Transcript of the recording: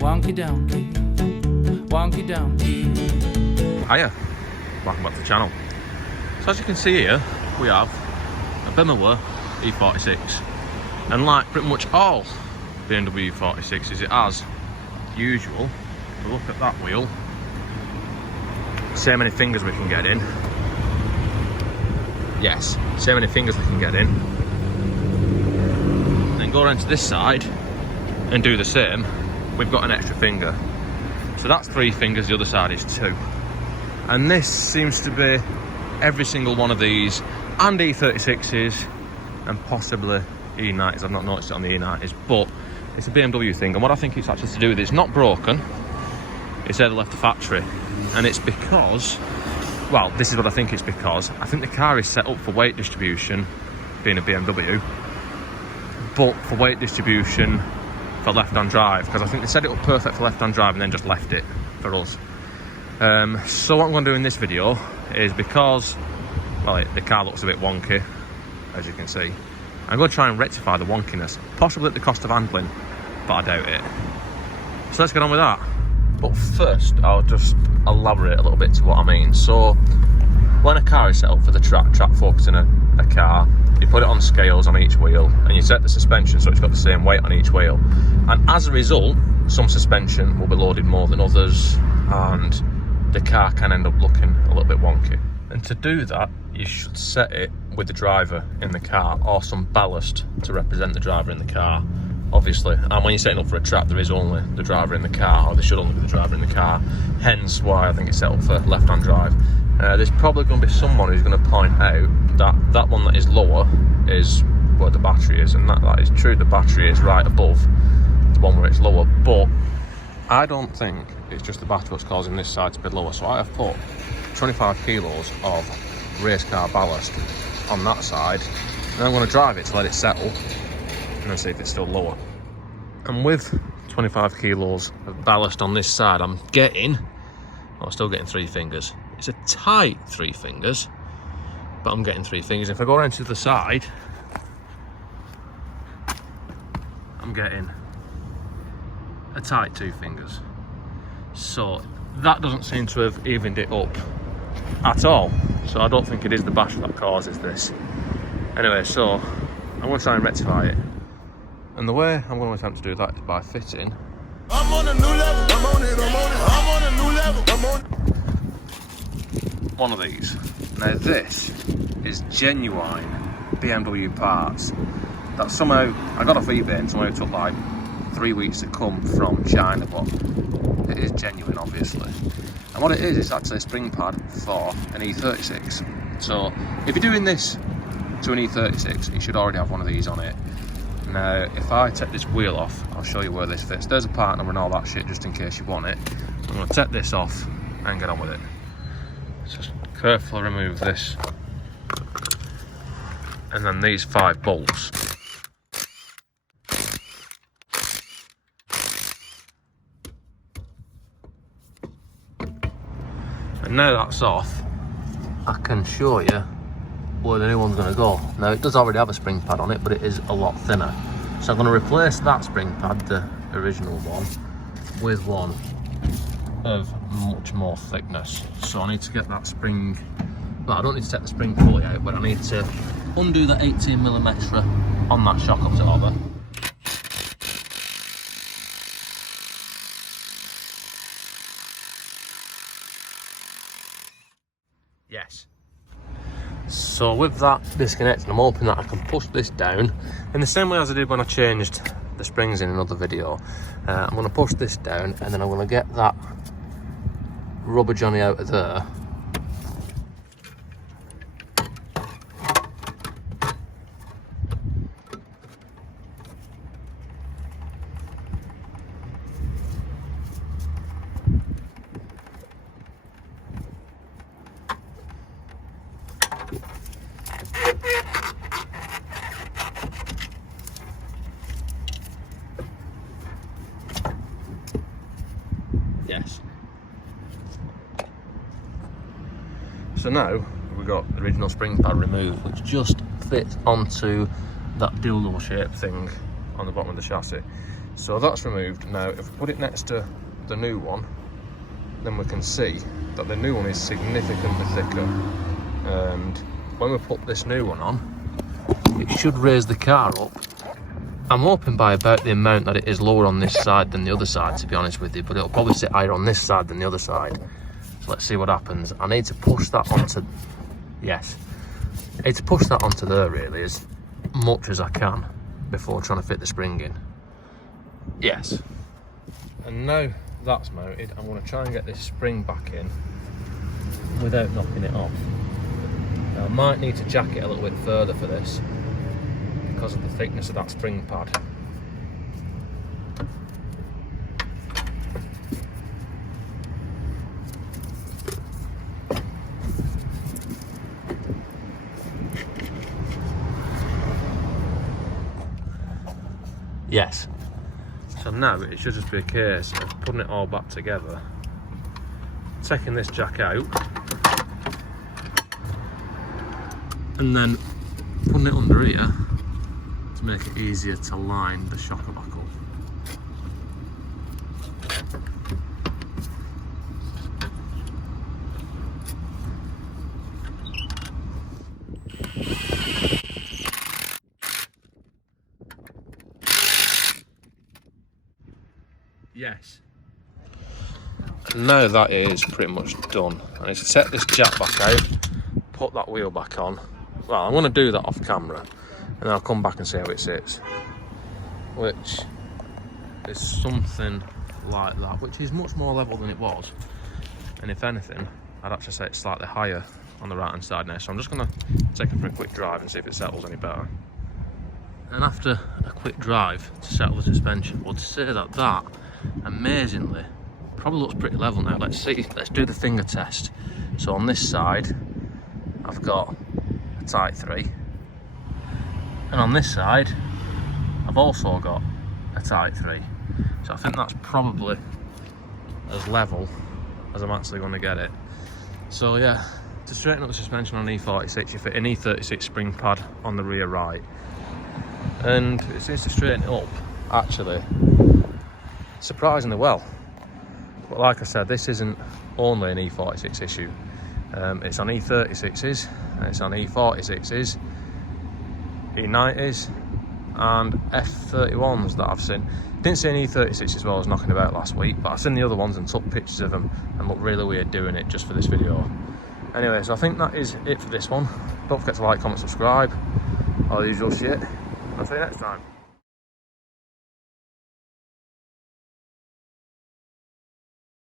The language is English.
Wonky donkey, wonky donkey. Hiya, welcome back to the channel. So as you can see here, we have a BMW E46, and like pretty much all BMW E46s, it has usual. If we look at that wheel, see how many fingers we can get in. Yes, see how many fingers we can get in. Then go around to this side and do the same. We've got an extra finger, so that's 3 fingers, the other side is 2. And this seems to be every single one of these, and E36s and possibly E90s. I've not noticed it on the E90s, but it's a BMW thing. And what I think it's actually to do with, it's not broken, it's there they left the factory. And it's because, well, this is what I think it's because. I think the car is set up for weight distribution, being a BMW, but for weight distribution for left-hand drive, because I think they set it up perfect for left-hand drive and then just left it for us. So what I'm going to do in this video is, because, well, the car looks a bit wonky, as you can see, I'm going to try and rectify the wonkiness, possibly at the cost of handling, but I doubt it. So let's get on with that. But first, I'll just elaborate a little bit to what I mean. So, when a car is set up for the track focusing a car, you put it on scales on each wheel, and you set the suspension so it's got the same weight on each wheel. And as a result, some suspension will be loaded more than others, and the car can end up looking a little bit wonky. And to do that, you should set it with the driver in the car, or some ballast to represent the driver in the car, obviously. And when you're setting up for a track, there is only the driver in the car, or there should only be the driver in the car, hence why I think it's set up for left-hand drive. There's probably going to be someone who's going to point out that that one that is lower is where the battery is, and that is true. The battery is right above the one where it's lower, but I don't think it's just the battery that's causing this side to be lower. So I have put 25 kilos of race car ballast on that side, and I'm going to drive it to let it settle and then see if it's still lower. And with 25 kilos of ballast on this side, I'm still getting 3 fingers. It's a tight 3 fingers, but I'm getting 3 fingers. If I go around to the side, I'm getting a tight 2 fingers. So that doesn't seem to have evened it up at all. So I don't think it is the battery that causes this. Anyway, so I'm going to try and rectify it. And the way I'm going to attempt to do that is by fitting I'm on a new level. I'm on it. I'm on a new level. I'm on one of these. Now this is genuine BMW parts that somehow I got off eBay, and somehow it took like 3 weeks to come from China, but it is genuine, obviously. And what it is actually a spring pad for an E36. So if you're doing this to an E36, you should already have one of these on it. Now, if I take this wheel off, I'll show you where this fits. There's a part number and all that shit, just in case you want it. I'm going to take this off and get on with it. Just carefully remove this. And then these 5 bolts. And now that's off, I can show you where the new one's going to go. Now, it does already have a spring pad on it, but it is a lot thinner. So I'm going to replace that spring pad, the original one, with one of much more thickness. So I need to get that spring, well, I don't need to take the spring fully out, but I need to undo the 18mm extra on that shock absorber. Yes. So with that disconnected, I'm hoping that I can push this down in the same way as I did when I changed the springs in another video. I'm going to push this down, and then I'm going to get that rubber johnny out of there. Yes. So now we've got the original spring pad removed, which just fits onto that dildo shaped thing on the bottom of the chassis. So that's removed. Now if we put it next to the new one, then we can see that the new one is significantly thicker, and when we put this new one on, it should raise the car up. I'm hoping by about the amount that it is lower on this side than the other side, to be honest with you, but it'll probably sit higher on this side than the other side. So let's see what happens. I need to push that onto, yes, I need to push that onto there really as much as I can before trying to fit the spring in. Yes. And now that's mounted, I'm going to try and get this spring back in without knocking it off. Now I might need to jack it a little bit further for this because of the thickness of that spring pad. Yes. So now it should just be a case of putting it all back together, taking this jack out, and then putting it under here to make it easier to line the shocker buckle. Yes. And now that is pretty much done. I need to set this jack back out, put that wheel back on. Well, I'm going to do that off camera, and then I'll come back and see how it sits. Which is something like that, which is much more level than it was. And if anything, I'd actually say it's slightly higher on the right hand side now. So I'm just going to take it for a quick drive and see if it settles any better. And after a quick drive to settle the suspension, would say that that amazingly probably looks pretty level now. Let's see, let's do the finger test. So on this side I've got a Type 3, and on this side I've also got a Type 3, so I think that's probably as level as I'm actually going to get it. So yeah, to straighten up the suspension on an E46 you fit an E36 spring pad on the rear right, and it seems to straighten it up actually surprisingly well. But like I said, this isn't only an E46 issue. It's on E36s, it's on E46s, E90s and F31s that I've seen. Didn't see an E36 as well as knocking about last week, but I've seen the other ones and took pictures of them and looked really weird doing it just for this video. Anyway, so I think that is it for this one. Don't forget to like, comment, subscribe, all the usual shit. I'll see you next time.